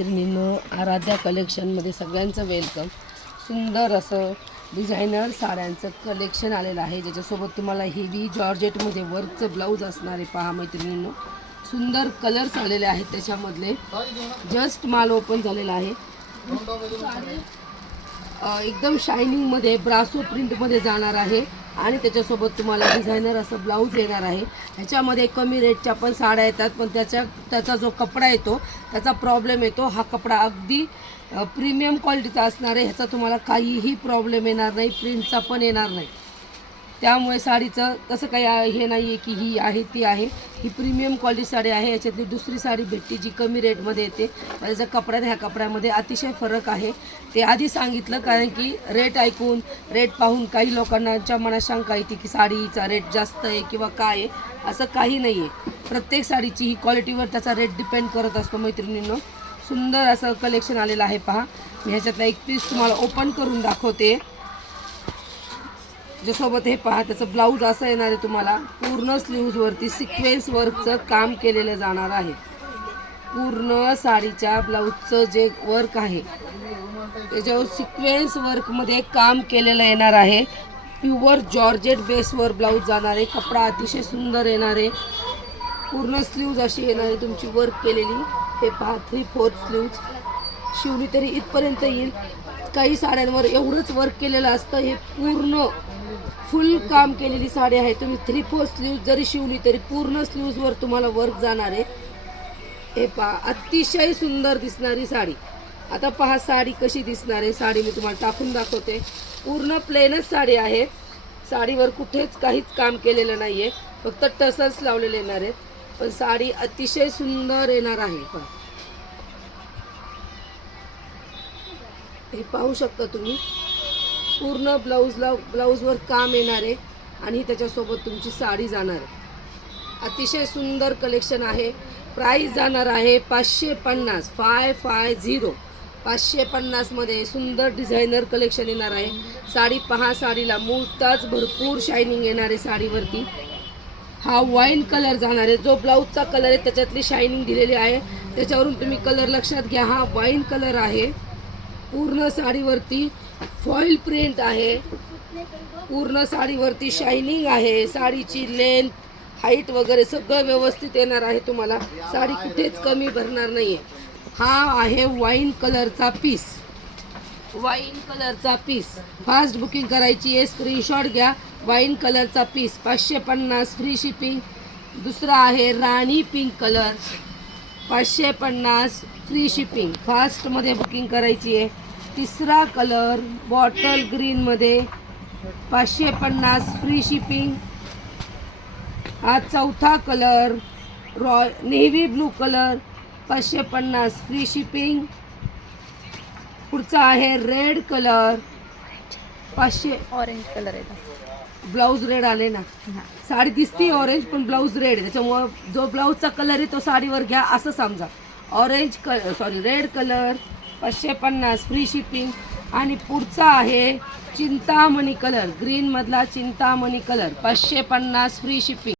मैत्रिणींनो, आराध्या कलेक्शनमध्ये सगळ्यांचं वेलकम. सुंदर असं डिझायनर साड्यांचं कलेक्शन आलेलं आहे, ज्याच्यासोबत तुम्हाला हेवी जॉर्जेटमध्ये वर्कचं ब्लाऊज असणार आहे. पहा मैत्रिणींनो, सुंदर कलर्स आलेले आहेत त्याच्यामधले. जस्ट माल ओपन झालेला आहे. एकदम शायनिंगमध्ये ब्रासो प्रिंटमध्ये जाणार आहे आणि त्याच्यासोबत तुम्हाला डिझायनर असं ब्लाऊज येणार आहे. ह्याच्यामध्ये कमी रेटच्या पण साड्या येतात, पण त्याचा जो कपडा येतो त्याचा प्रॉब्लेम येतो. हा कपडा अगदी प्रीमियम क्वालिटीचा असणार आहे. ह्याचा तुम्हाला काहीही प्रॉब्लेम येणार नाही, प्रिंटचा पण येणार नाही. त्यामुळे साडीचं तसं काही हे नाही आहे की ही आहे ती आहे. ही प्रीमियम क्वालिटी साडी आहे. याच्यातली दुसरी साडी भेटते जी कमी रेटमध्ये येते. त्याच्या कपड्यात ह्या कपड्यामध्ये अतिशय फरक आहे. ते आधी सांगितलं, कारण की रेट ऐकून रेट पाहून काही लोकांच्या मनात शंका येते की साडीचा रेट जास्त आहे किंवा काय आहे. असं काही नाही आहे. प्रत्येक साडीची ही क्वालिटीवर त्याचा रेट डिपेंड करत असतो. मैत्रिणींनो, सुंदर असं कलेक्शन आलेलं आहे. पहा, मी ह्याच्यातला एक पीस तुम्हाला ओपन करून दाखवते. ज्यासोबत हे पहा, त्याचं ब्लाऊज असं येणार आहे. तुम्हाला पूर्ण स्लीव्जवरती सिक्वेन्स वर्कचं काम केलेलं जाणार आहे. पूर्ण साडीच्या ब्लाऊजचं जे वर्क आहे त्याच्यावर सिक्वेन्स वर्कमध्ये काम केलेलं येणार आहे. प्युअर जॉर्जेट बेसवर ब्लाऊज जाणार आहे. कपडा अतिशय सुंदर येणार आहे. पूर्ण स्लीव्ज अशी येणार आहे तुमची वर्क केलेली. हे पहा, 3/4 स्लीव्ज शिवली तरी इथपर्यंत येईल. काही साड्यांवर एवढंच वर्क केलेलं असतं. हे पूर्ण फुल काम केलेली साडी आहे. तुम्ही 3/4 स्लीव्ज जरी शिवली तरी पूर्ण स्लीव्जवर तुम्हाला वर्क जाणार आहे. हे पहा, अतिशय सुंदर दिसणारी साडी. आता पहा साडी कशी दिसणार आहे. साडी मी तुम्हाला टाकून दाखवते. पूर्ण प्लेनच साडी आहे. साडीवर कुठेच काहीच काम केलेलं नाही आहे, फक्त टसल्स लावलेले येणार आहेत. पण साडी अतिशय सुंदर येणार आहे. पहा, हे पाहू शकता तुम्ही. पूर्ण ब्लाऊजवर काम येणार आहे आणि त्याच्यासोबत तुमची साडी जाणार आहे. अतिशय सुंदर कलेक्शन आहे. प्राईस जाणार आहे 550. 550 550मध्ये सुंदर डिझायनर कलेक्शन येणार आहे. साडी पहा, साडीला मुळताच भरपूर शायनिंग येणार आहे साडीवरती. हा वाईन कलर जाणार आहे. जो ब्लाऊजचा कलर आहे त्याच्यातली शायनिंग दिलेली आहे, त्याच्यावरून तुम्ही कलर लक्षात घ्या. हा वाईन कलर आहे. पूर्ण साडीवरती फॉईल प्रिंट आहे. पूर्ण साडीवरती शायनिंग आहे. साडीची लेंथ, हाईट वगैरे सगळं व्यवस्थित येणार आहे. तुम्हाला साडी कुठेच कमी भरणार नाही आहे. हा आहे वाईन कलरचा पीस. वाईन कलरचा पीस फास्ट बुकिंग करायची आहे. स्क्रीनशॉट घ्या. वाईन कलरचा पीस 550 फ्री शिपिंग. दुसरा आहे राणी पिंक कलर 550 फ्री शिपिंग. फास्टमध्ये बुकिंग करायची आहे. तिसरा कलर बॉटल ग्रीनमध्ये 550 फ्री शिपिंग. हा चौथा colour navy blue colour 550 free shipping. पुढचा आहे रेड कलर 500. ऑरेंज कलर आहे. ब्लाऊज रेड आले ना. साडी दिसती ऑरेंज पण ब्लाऊज रेड आहे, त्याच्यामुळं जो ब्लाऊजचा कलर आहे तो साडीवर घ्या असं समजा. Red colour 550 free shipping. आणि पुढचा आहे चिंतामणी कलर, ग्रीनमधला चिंतामणी कलर 550 फ्री शिपिंग.